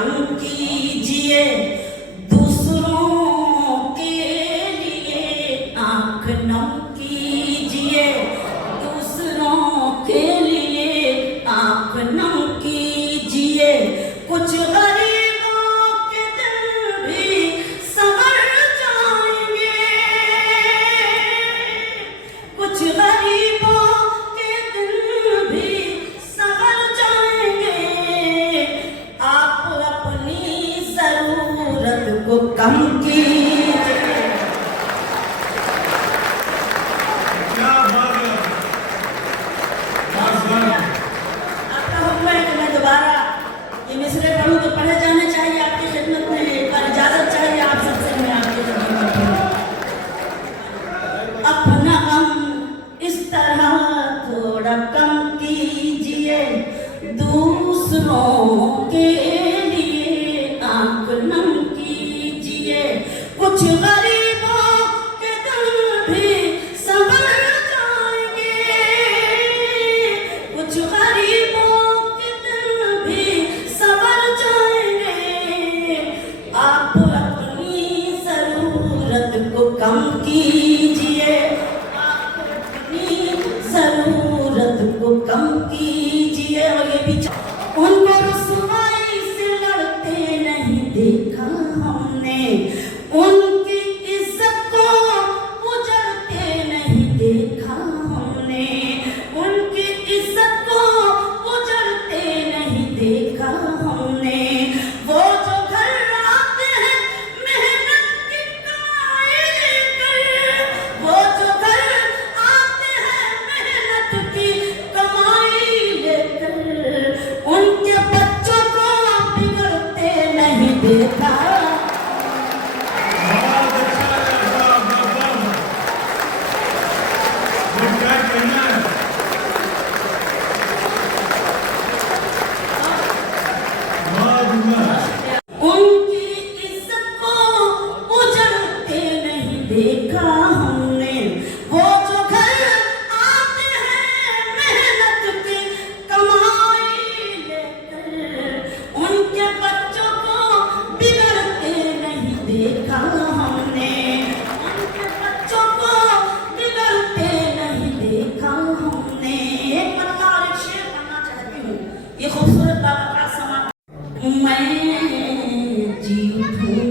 कम कीजिए दूसरों के लिए, आंख नम कीजिए दूसरों के लिए, आंख नम कीजिए। कुछ गरीबों के दिल भी संवर जाएंगे, कुछ गरीबों के दिल भी संवर जाएंगे। आप अपनी जरूरत को कम कीजिए। आपका हुक्म है कि मैं दोबारा ये मिसरे पढ़ूं तो पढ़े जाने चाहिए आपकी खिदमत में। एक बार इजाजत चाहिए आप सबसे, मैं आपकी खिदमत में पढ़ूं। अपना गम इस तरह थोड़ा कम कीजिए दूसरों के लिए, आंख नम कीजिए। कुछ गरीबों के दिल भी संवर जाएंगे, कुछ गरीबों के दिल भी संवर जाएंगे। आप अपनी जरूरत को कम कीजिए, आप अपनी जरूरत को कम कीजिए। और ये भी उनको रुसवाई से लड़ते नहीं देखा हमने, उनकी इज्जत को उजड़ते नहीं देखा हमने, उनकी इज्जत को उजड़ते नहीं देखा हमने। वो जो घर आते हैं मेहनत की कमाई लेकर, वो जो घर आते हैं मेहनत की कमाई लेकर, उनके बच्चों को बिगड़ते नहीं देखा। उनकी इज्जत को उजड़ते नहीं देखा हमने। वो जो घर आते हैं मेहनत की कमाई लेकर, उनके बच्चों को बिगड़ते नहीं देखा हमने, उनके बच्चों को बिगड़ते नहीं देखा हमने। एक पन्ना और एक शेर पढ़ना चाहती हूँ, ये खूबसूरत बाबा का समा। मैं जी उठूंगी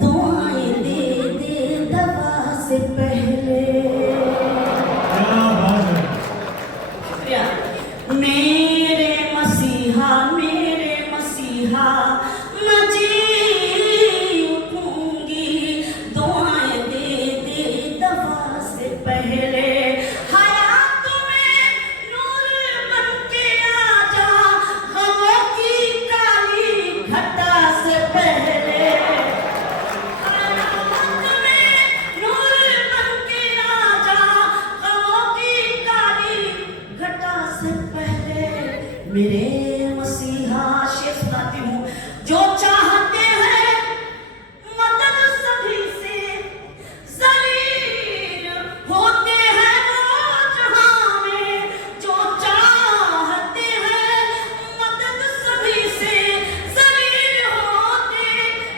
दुआएं दे दे दवा से पहले। शुक्रिया। मेरे मसीहा मैं जी उठूंगी दुआएं दे दे दवा से पहले। हयात में नूर बन के आजा गमों की काली घटा से पहले। हयात में नूर बन के आजा गमों की काली घटा से पहले। मेरे मसीहा शेर सुनाती हूँ। जो चाहते हैं मदद सभी से, जलील होते हैं वो जहां में। जो चाहते हैं मदद सभी से, जलील होते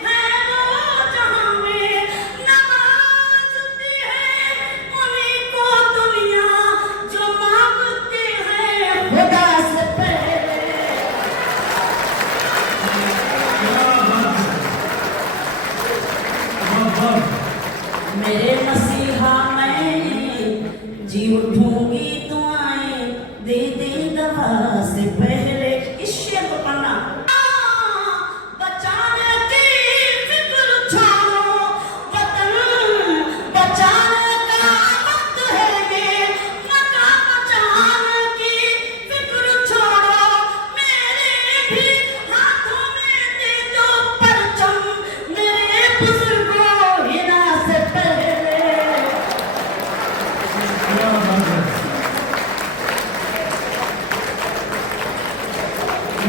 हैं वो जहां में। नवाजती है उन्हीं को दुनिया जो मांगते हैं खुदा से पहले। मेरे मसीहा मैं जी उठूंगी दुआएं दे दे दवा से पहले। इस शेर को पढ़ना। बचाने की फिक्र छोड़ो, वतन बचाने का वक्त है ये। मकान बचाने की फिक्र छोड़ो, मेरे भी हाथों में दे दो परचम। मेरे बुजुर्गों हिना से पहले।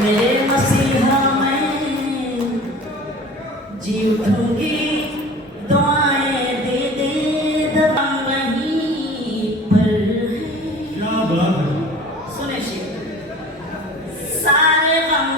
मेरे मसीहा मैं जी उठूंगी दुआएं दे दे दवा वहीं पर है। क्या बात है। सुने शेर। सारे गम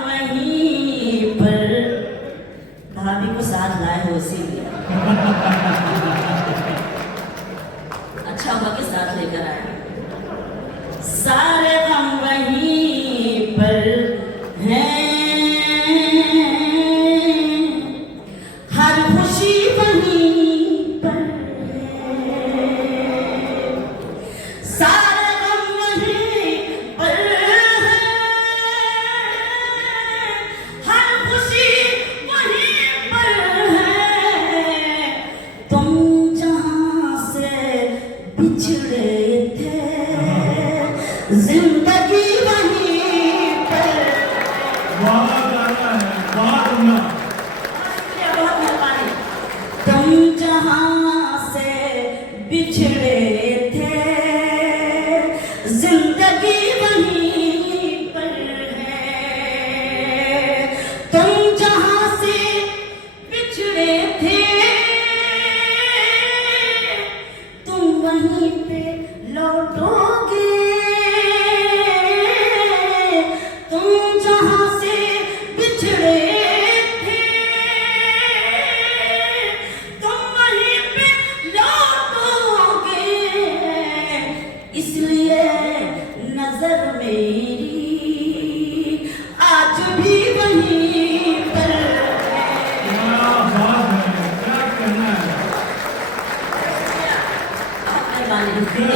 मेरी आज भी वहीं पर है। क्या बात है, क्या कहना है।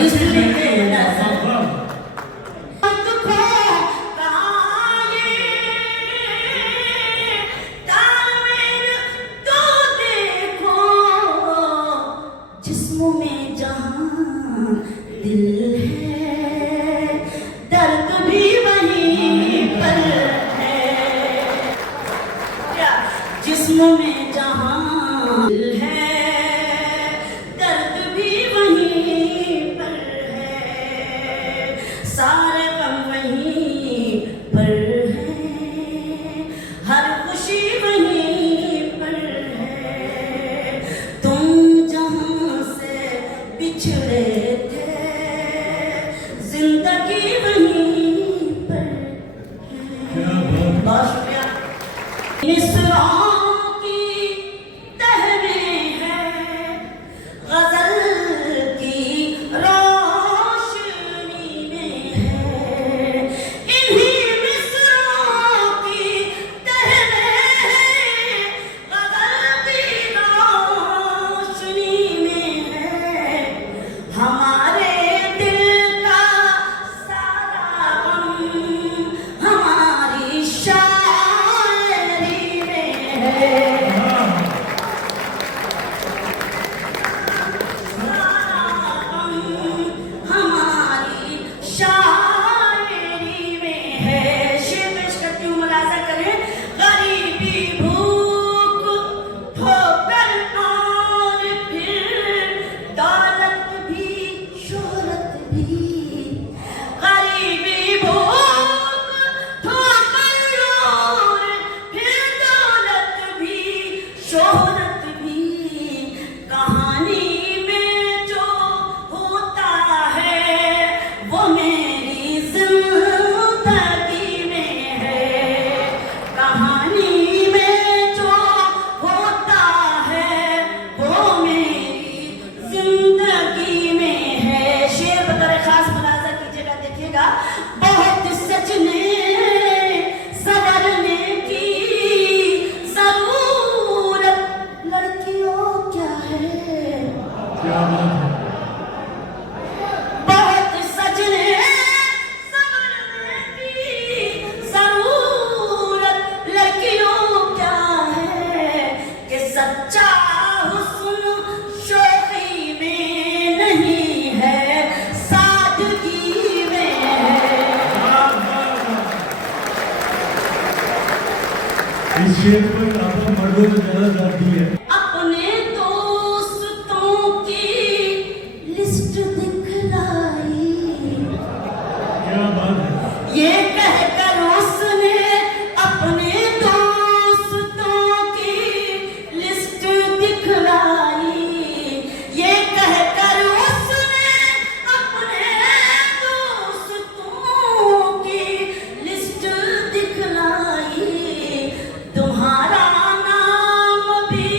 इसलिए नजर जिस्मों में जहां दिल है दर्द भी वहीं पर है। क्या जिस्मों में जहां दिल है दर्द भी वहीं पर है। सारे गम वहीं पर है, हर खुशी वहीं पर है। तुम जहां से बिछड़े थे जिंदगी वहीं पर है। बहुत शुक्रिया। मिसरों की तह में है गजल की रोशनी में है। इन्हीं मिसरों की तह में है गजल की रोशनी में है। हमारे दिल का सारा गम हमारी शायरी में है। हमारी शायरी में है। शेर पेश करती हूँ, मुलाजा करें। गरीबी भूख ठोकर और फिर दौलत भी शोहरत भी। गरीबी भूख ठोकर और फिर दौलत भी शोहरत भी। कहानी में जो होता है वो मेरी जिंदगी में है। कहानी में जो होता है वो मेरी जिंदगी में है। शेर बतौर खास मुलाजा कीजिएगा, देखिएगा। बहुत सजने संवरने की जरूरत लड़कियों क्या है। क्या बात है। बहुत सजने संवरने की जरूरत लड़कियों क्या है। कि सच्चा हुस्न शोखी में नहीं है सादगी में है। इस शेर पर आपको मर्दों से ज्यादा जाती है। अपने दोस्तों की लिस्ट दिखलाई। क्या बात है। ये कहकर उसने अपने दोस्तों की लिस्ट दिखलाई। ये कहकर उसने अपने दोस्तों की लिस्ट दिखलाई। तुम्हारा नाम भी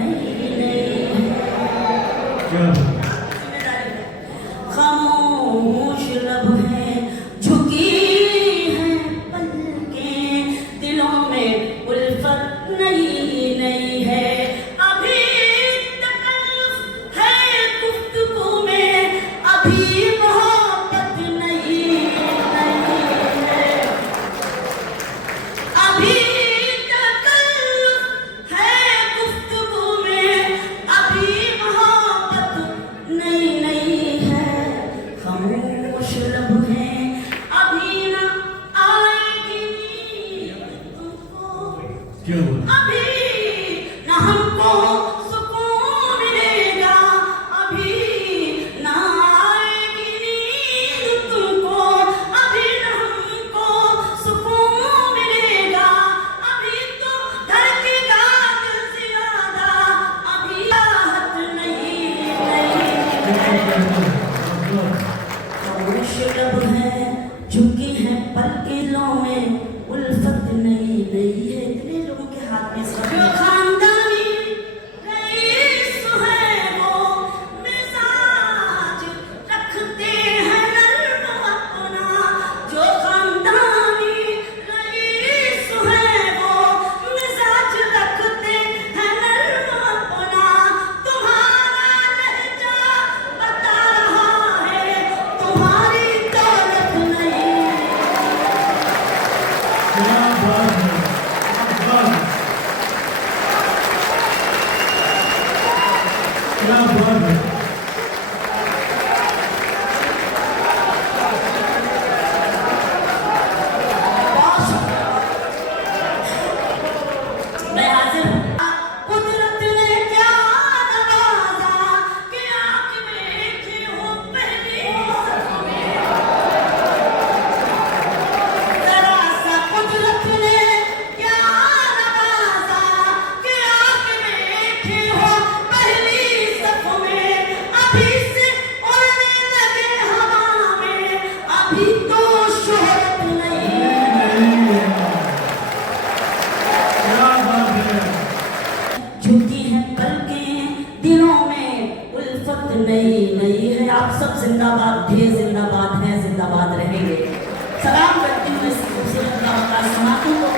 नहीं नहीं क्या बात खामोश लब है झुकी है पलकें दिलों में उल्फत नहीं नहीं है अभी तकल्लुफ है गुफ्तगू में अभी मोहब्बत नहीं नहीं है अभी तकल्लुफ है गुफ्तगू में अभी मोहब्बत नहीं नहीं है खामोश लब है अभी न आएगी नींद तुमको क्या बात अभी न हमको सुकून मिलेगा अभी न आएगी नींद तुमको अभी न हमको सुकून मिलेगा अभी तो धड़केगा दिल ज्यादा अभी राहत नहीं नहीं खामोश लब है झुकी है पलकों में उल्फत नहीं नहीं है इतने लोगों के हाथ में सब जो खानदानी रईस है वो मिजाज रखते हैं नर्म अपना जो खानदानी रईस है वो मिजाज रखते हैं नर्म अपना तुम्हारा लहजा बता रहा है तुम्हारी दौलत नहीं क्या बात है क्या बात है मैं हाजिर हूँ कुदरत ने क्या नवाजा कि आँख में देखी हो पहली जरा सा कुदरत ने क्या नवाजा कि आँख में देखी हो पहली सफ में अभी से उड़ने लगे हवा में अभी तो शोहरत नहीं क्या बात है झुकी है पलकें दिलों में उल्फत नहीं नहीं है आप सब जिंदाबाद थे जिंदाबाद हैं जिंदाबाद रहेंगे सलाम करती हूँ इस खूबसूरत का समातों को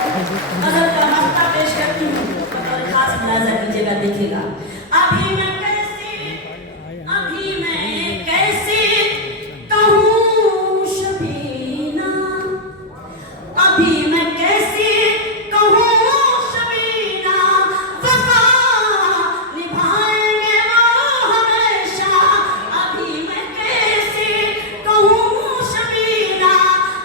गजल का मस्ता पेश करती हूँ और खास मुलाजा कीजिएगा देखिएगा अभी मैं कैसे कहूँ शबीना अभी मैं कैसे कहूँ शबीना वफा निभाएंगे वो हमेशा अभी मैं कैसे कहूँ शबीना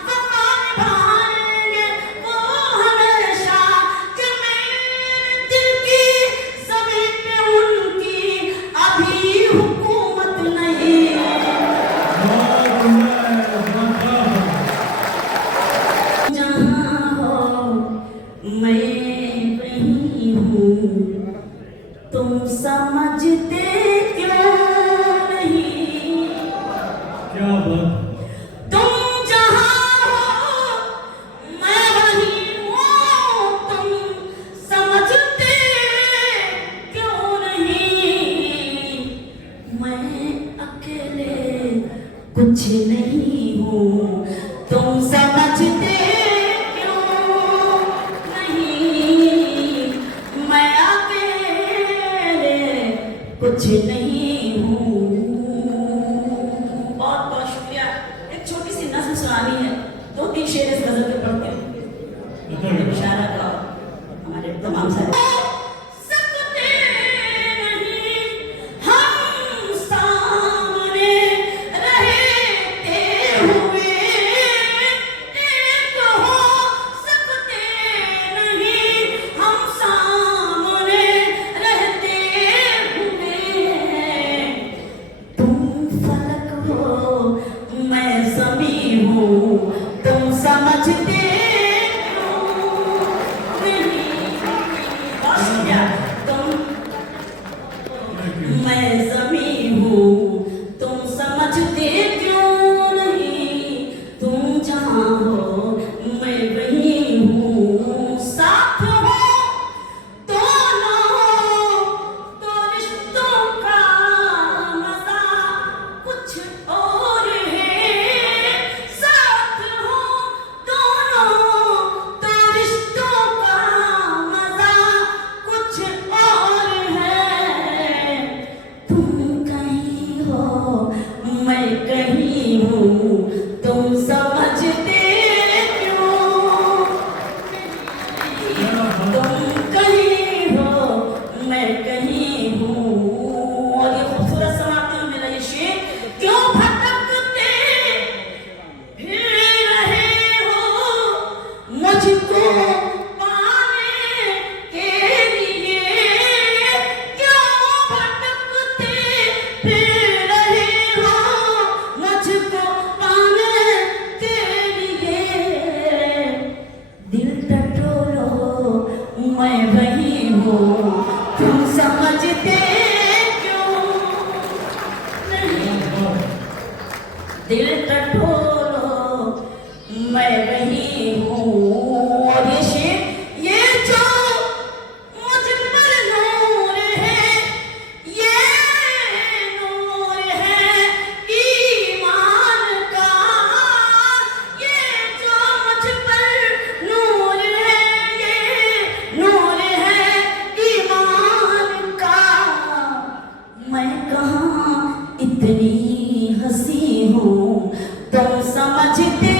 वफा निभाएंगे वो हमेशा कि मेरे दिल की ज़मीन पे उनकी अभी हुकूमत नहीं जहाँ हो मैं नहीं हूँ तुम समझते क्यों नहीं क्या बात तुम जहाँ हो मैं वहीं हूँ तुम समझते क्यों नहीं मैं अकेले कुछ नहीं हूँ तुम समझते क्यों नहीं मैं अकेले कुछ नहीं हूँ बहुत बहुत शुक्रिया एक छोटी सी नज़्म सुनानी है 2-3 शेर इस गजल के पढ़ते हैं बताइए इशारा का हमारे तमाम सारे सकते नहीं हम सामने रहते हुए एक हो सकते नहीं हम सामने रहते हुए वही हूँ, तुम समझते क्यों नहीं? दिल टटोलो मैं वही हूँ। और ये शेर, ये जो मुझ पर नूर है, ये नूर है ईमान का। ये जो मुझ पर नूर है, ये नूर है ईमान का। मैं कहाँ इतनी हंसी हूँ, तुम समझते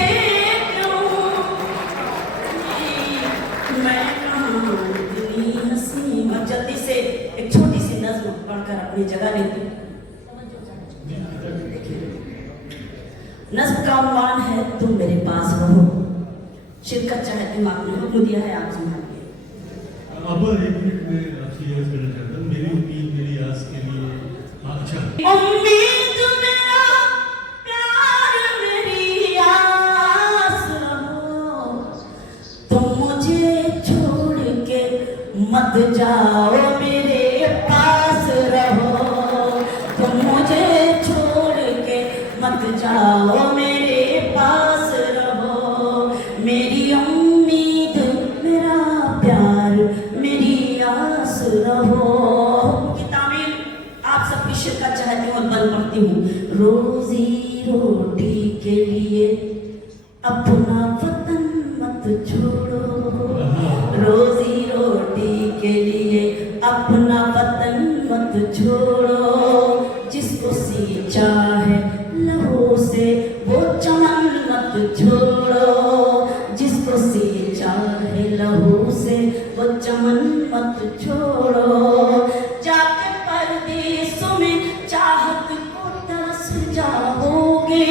क्यों नहीं? मैं कहाँ इतनी हंसी हूँ। जल्दी से एक छोटी सी नज्म पढ़कर अपनी जगह लेती हूँ। नज्म का उन्वान है तुम मेरे पास रहो। शिरकत चाहती हूँ, आपने हुक्म दिया है, आप संभालिए। अब एक मिनट में आपसे ये करना चाहता हूँ, मेरी उम्मीद मेरी आस के लिए अच्छा उम्मीद मेरा प्यार मेरी आस रहो। तुम मुझे छोड़ के मत जाओ, मेरे पास रहो। तुम मुझे छोड़ के मत जाओ, मेरे पास रहो। मेरी उम्मीद मेरा प्यार मेरी आस रहो। की तामील आप सबकी शिरकत चाहती हूँ और बल पढ़ती हूँ। रोजी रोटी के लिए अपना वतन मत छोड़ो। रोजी रोटी के लिए अपना वतन मत छोड़ो। जिसको सींचा है लहू से वो चमन मत छोड़ो। जिसको सींचा है लहू से वो चमन मत छोड़ो। जाके परदेसों में चाहत को तरस जाओगे।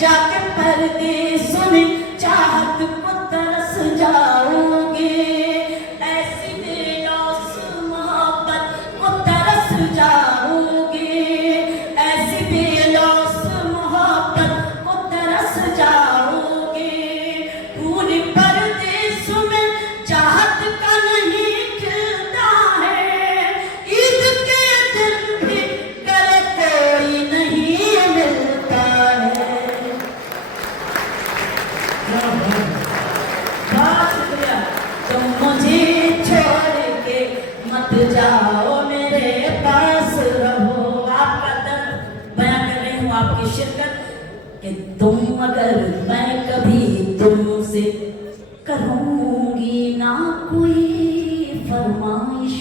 जाके परदेसों में चाहत को तरस जाओगे। ऐसी बेलौस मोहब्बत को तरस जाओगे। ऐसी बेलौस मोहब्बत को तरस जाओगे। पूरे परदेसों में चाहत का नहीं खिलता है। ईद के दिन भी गले कोई नहीं मिलता है। बहुत शुक्रिया। तुम मुझे छोड़ के मत जाओ, मेरे पास रहो। आपका दर्द बयां कर रही हूँ, आपकी शिरकत कि तुम अगर मैं कभी तुमसे करूँगी ना कोई फरमाइश।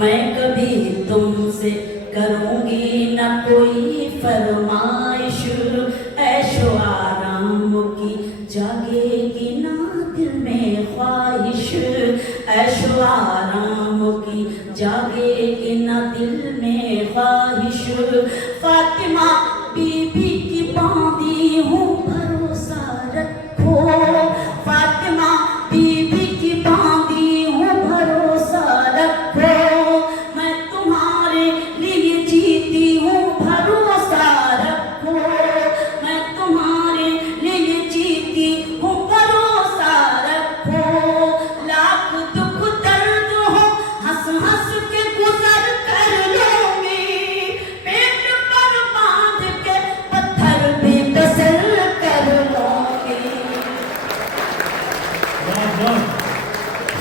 मैं कभी तुमसे करूँगी ना कोई फरमाइश। ऐशो आराम की जागेगी ना दिल में ख्वाहिश। ऐशो आराम की जागेगी ना दिल में ख्वाहिश। फातिमा बीबी की बांधी हूँ भरोसा रखो। फातिमा बीबी की बांधी हूँ भरोसा रखो। मैं तुम्हारे लिए जीती हूँ भरोसा रखो। मैं तुम्हारे लिए जीती हूँ भरोसा रखो। लाख दुख दर्द हो हंस हंस के गुजर कर लूंगी। पेट पर बांध के पत्थर पे कसर कर लूंगी।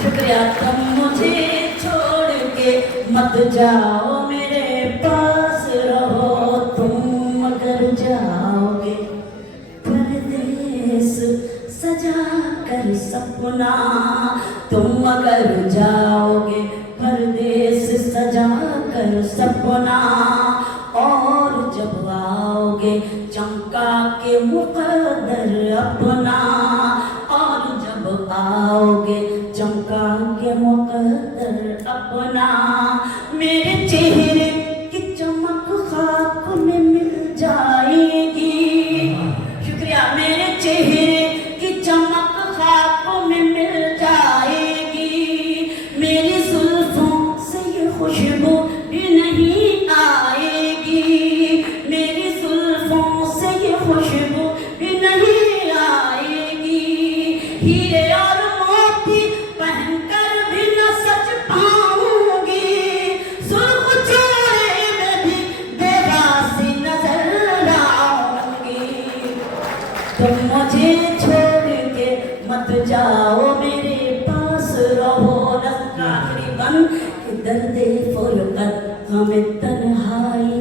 शुक्रिया। तुम मुझे छोड़ के मत जाओ, मेरे पास रहो। तुम अगर जाओगे परदेस सजा कर सपना। तुम अगर जाओगे परदेस सजा कर सपना। और जब आओगे चमका के मुकद्दर अपना। और जब आओगे चमका के मुकद्दर अपना। मेरे चेहरे की चमक खाक में मिल जाएगी। शुक्रिया। मेरे चेहरे की चमक खाक में मिल जाएगी। मेरी जुल्फों से ये खुशबू भी नहीं आएगी। मेरी जुल्फों से ये खुशबू भी नहीं आएगी। हीरे और मोती पहनकर भी न गम कि दर्द फुरकत गम तन्हाई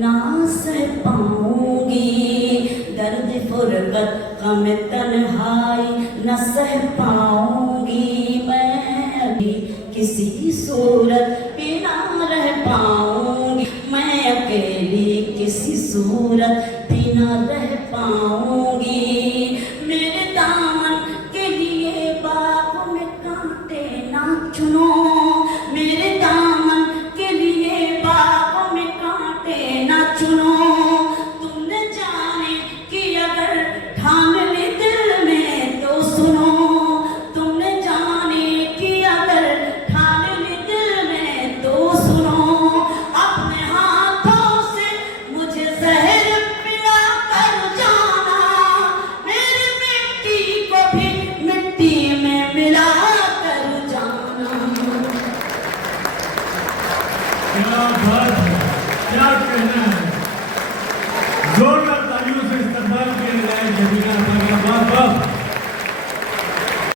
ना सह पाऊंगी, दर्द फुरकत गम तन्हाई न सह पाऊंगी, मैं भी किसी सूरत बिना रह पाऊंगी, मैं अकेली किसी सूरत बिना रह पाऊंगी। मेरे दामन के लिए बाग में कांटे ना चुनो,